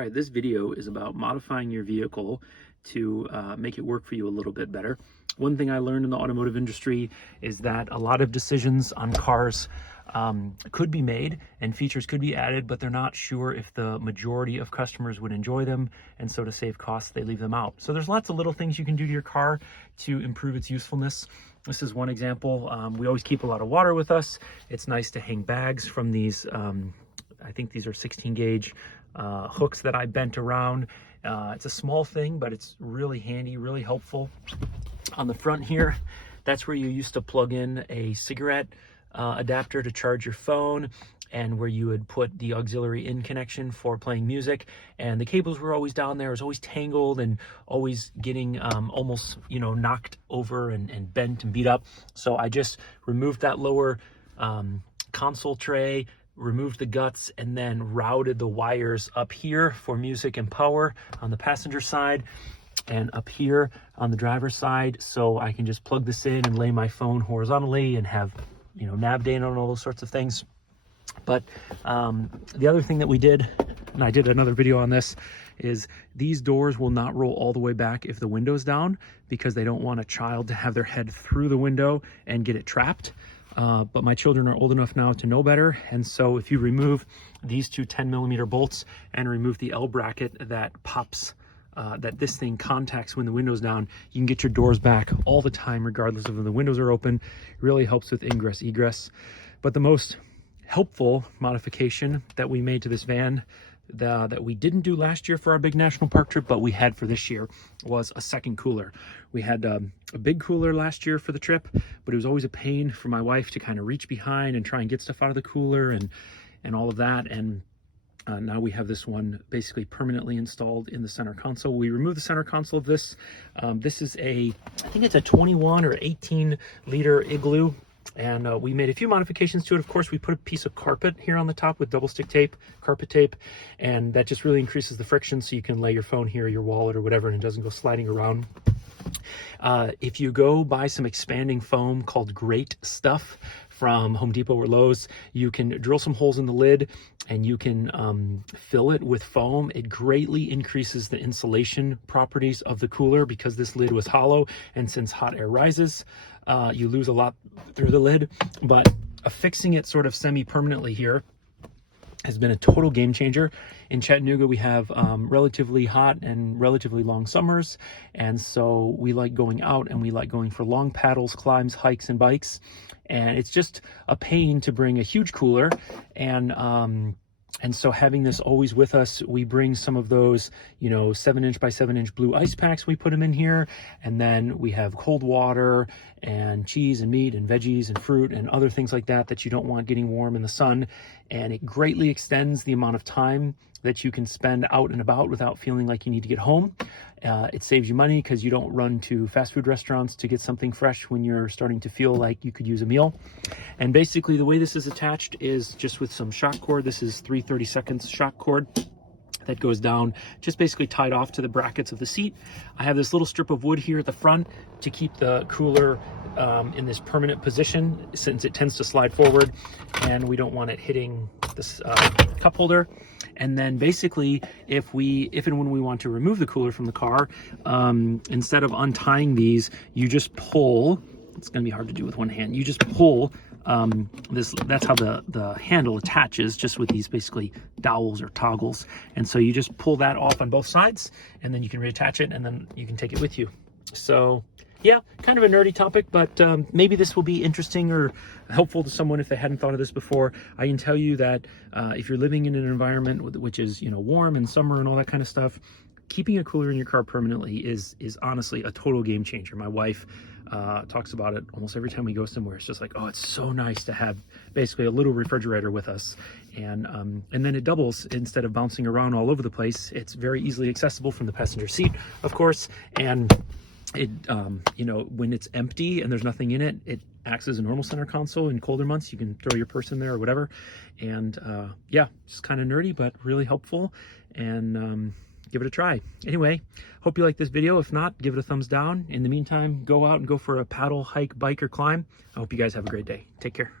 right, this video is about modifying your vehicle to make it work for you a little bit better. One thing I learned in the automotive industry is that a lot of decisions on cars could be made and features could be added, but they're not sure if the majority of customers would enjoy them, and so to save costs, they leave them out. So there's lots of little things you can do to your car to improve its usefulness. This is one example. We always keep a lot of water with us. It's nice to hang bags from these, I think these are 16 gauge hooks that I bent around. It's a small thing, but it's really handy, really helpful. On the front here, that's where you used to plug in a cigarette adapter to charge your phone, and where you would put the auxiliary in connection for playing music. And the cables were always down there. It was always tangled and always getting almost, knocked over and bent and beat up. So I just removed that lower console tray, removed the guts, and then routed the wires up here for music and power on the passenger side, and up here on the driver's side, so I can just plug this in and lay my phone horizontally and have nav data and all those sorts of things. But the other thing that we did, and I did another video on this, is these doors will not roll all the way back if the window's down, because they don't want a child to have their head through the window and get it trapped. But my children are old enough now to know better, and so if you remove these two 10mm bolts and remove the L bracket that pops, that this thing contacts when the window's down, you can get your doors back all the time regardless of when the windows are open. It really helps with ingress egress. But the most helpful modification that we made to this van, that we didn't do last year for our big national park trip, but we had for this year, was a second cooler. We had a big cooler last year for the trip, but it was always a pain for my wife to kind of reach behind and try and get stuff out of the cooler and all of that. And now we have this one basically permanently installed in the center console. We removed the center console of this. This is I think it's a 21 or 18 liter Igloo. And we made a few modifications to it. Of course, we put a piece of carpet here on the top with double stick tape, carpet tape, and that just really increases the friction, so you can lay your phone here, your wallet or whatever, and it doesn't go sliding around. If you go buy some expanding foam called Great Stuff from Home Depot or Lowe's, you can drill some holes in the lid and you can fill it with foam. It greatly increases the insulation properties of the cooler, because this lid was hollow, and since hot air rises, you lose a lot through the lid. But affixing it sort of semi-permanently here has been a total game changer. In Chattanooga, we have relatively hot and relatively long summers, and so we like going out and we like going for long paddles, climbs, hikes, and bikes. And it's just a pain to bring a huge cooler, and so having this always with us, we bring some of those 7-inch by 7-inch blue ice packs. We put them in here, and then we have cold water and cheese and meat and veggies and fruit and other things like that you don't want getting warm in the sun. And it greatly extends the amount of time that you can spend out and about without feeling like you need to get home. It saves you money because you don't run to fast food restaurants to get something fresh when you're starting to feel like you could use a meal. And basically the way this is attached is just with some shock cord. This is 3/32 shock cord that goes down, just basically tied off to the brackets of the seat. I have this little strip of wood here at the front to keep the cooler in this permanent position, since it tends to slide forward and we don't want it hitting this cup holder. And then basically, if and when we want to remove the cooler from the car, instead of untying these, you just pull. It's going to be hard to do with one hand. You just pull this. That's how the handle attaches, just with these basically dowels or toggles. And so you just pull that off on both sides, and then you can reattach it, and then you can take it with you. So yeah, kind of a nerdy topic, but maybe this will be interesting or helpful to someone if they hadn't thought of this before. I can tell you that if you're living in an environment which is warm in summer and all that kind of stuff, keeping a cooler in your car permanently is honestly a total game changer. My wife talks about it almost every time we go somewhere. It's just like, oh, it's so nice to have basically a little refrigerator with us. And then it doubles. Instead of bouncing around all over the place, it's very easily accessible from the passenger seat, of course. And it when it's empty and there's nothing in it, it acts as a normal center console. In colder months, you can throw your purse in there or whatever. And yeah, it's kind of nerdy, but really helpful. And give it a try. Anyway, hope you like this video. If not, give it a thumbs down. In the meantime, go out and go for a paddle, hike, bike, or climb. I hope you guys have a great day. Take care.